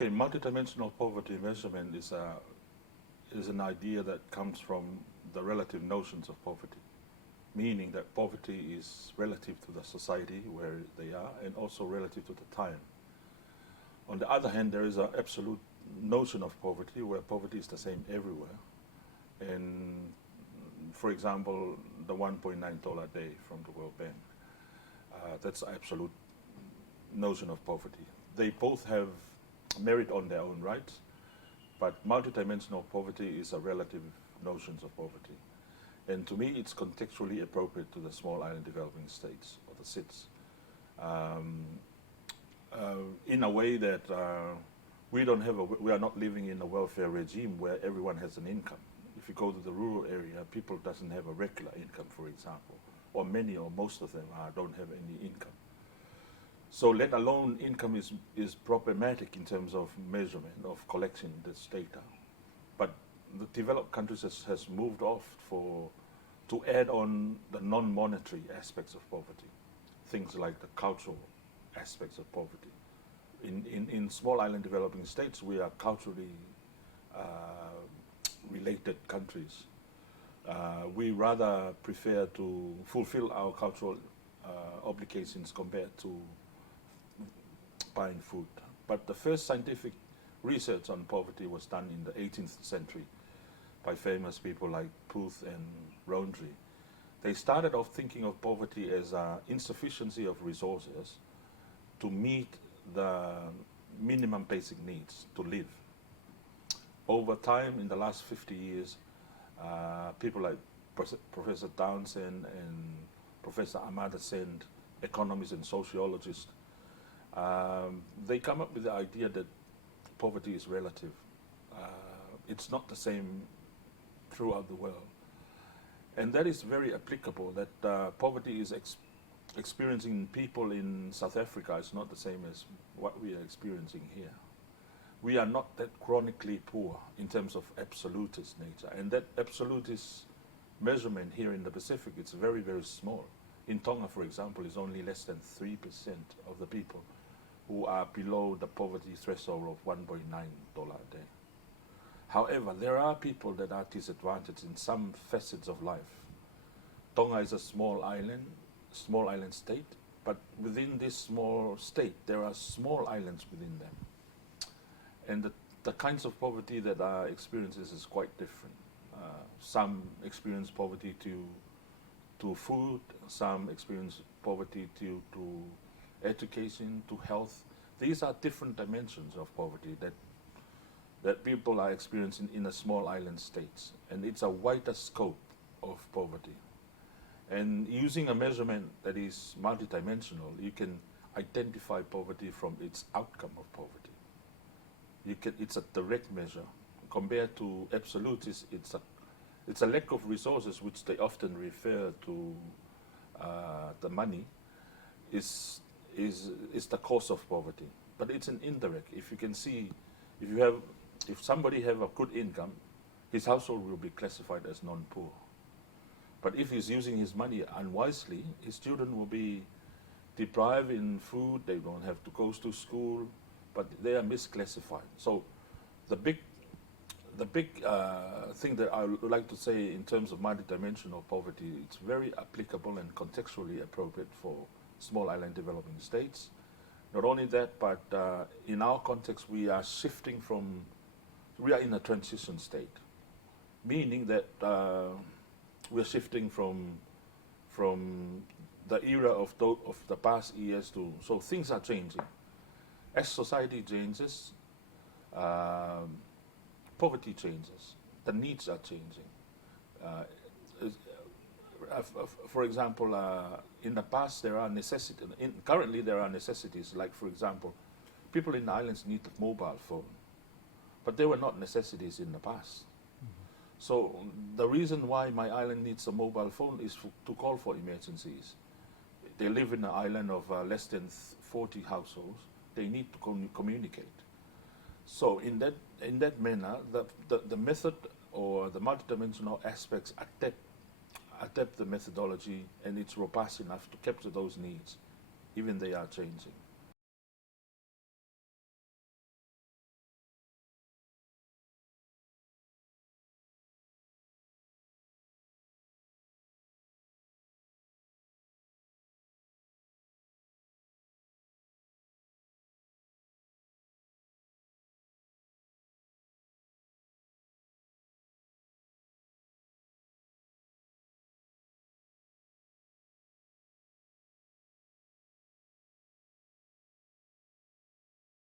Okay, multidimensional poverty measurement is an idea that comes from the relative notions of poverty, meaning that poverty is relative to the society where they are and also relative to the time. On the other hand, there is an absolute notion of poverty where poverty is the same everywhere. And for example, the $1.9 a day from the World Bank, that's absolute notion of poverty. They both have merit on their own rights, but multidimensional poverty is a relative notions of poverty. And to me, it's contextually appropriate to the small island developing states, or the SIDS, in a way that we are not living in a welfare regime where everyone has an income. If you go to the rural area, people doesn't have a regular income, for example, or many or most of them don't have any income. So let alone income is problematic in terms of measurement, of collecting this data. But the developed countries has moved off to add on the non-monetary aspects of poverty, things like the cultural aspects of poverty. In small island developing states, we are culturally related countries. We rather prefer to fulfill our cultural obligations compared to buying food. But the first scientific research on poverty was done in the 18th century by famous people like Booth and Rowntree. They started off thinking of poverty as insufficiency of resources to meet the minimum basic needs to live. Over time, in the last 50 years, people like Professor Townsend and Professor Amartya Sen, economists and sociologists, they come up with the idea that poverty is relative. It's not the same throughout the world. And that is very applicable, that poverty is experiencing people in South Africa is not the same as what we are experiencing here. We are not that chronically poor in terms of absolutist nature. And that absolutist measurement here in the Pacific, it's very, very small. In Tonga, for example, is only less than 3% of the people who are below the poverty threshold of $1.9 a day. However, there are people that are disadvantaged in some facets of life. Tonga is a small island state, but within this small state, there are small islands within them. And the kinds of poverty that are experienced is quite different. Some experience poverty to food, some experience poverty to education, to health. These are different dimensions of poverty that people are experiencing in a small island states. And it's a wider scope of poverty. And using a measurement that is multidimensional, you can identify poverty from its outcome of poverty. It's a direct measure. Compared to absolutists, it's a lack of resources, which they often refer to the money, is the cause of poverty. But it's an indirect. If you can see, if somebody have a good income, his household will be classified as non-poor. But if he's using his money unwisely, his children will be deprived in food, they don't have to go to school, but they are misclassified. So the big thing that I would like to say in terms of multidimensional poverty, it's very applicable and contextually appropriate for small island developing states. Not only that, but in our context, we are in a transition state, meaning that we're shifting from the era of the past years so things are changing. As society changes, poverty changes, the needs are changing. For example, in the past there are necessities, currently there are necessities, like for example, people in the islands need a mobile phone, but they were not necessities in the past. So the reason why my island needs a mobile phone is to call for emergencies. They live in an island of less than 40 households. They need to communicate. So in that manner, the method or the multidimensional aspects adapt the methodology, and it's robust enough to capture those needs, even they are changing.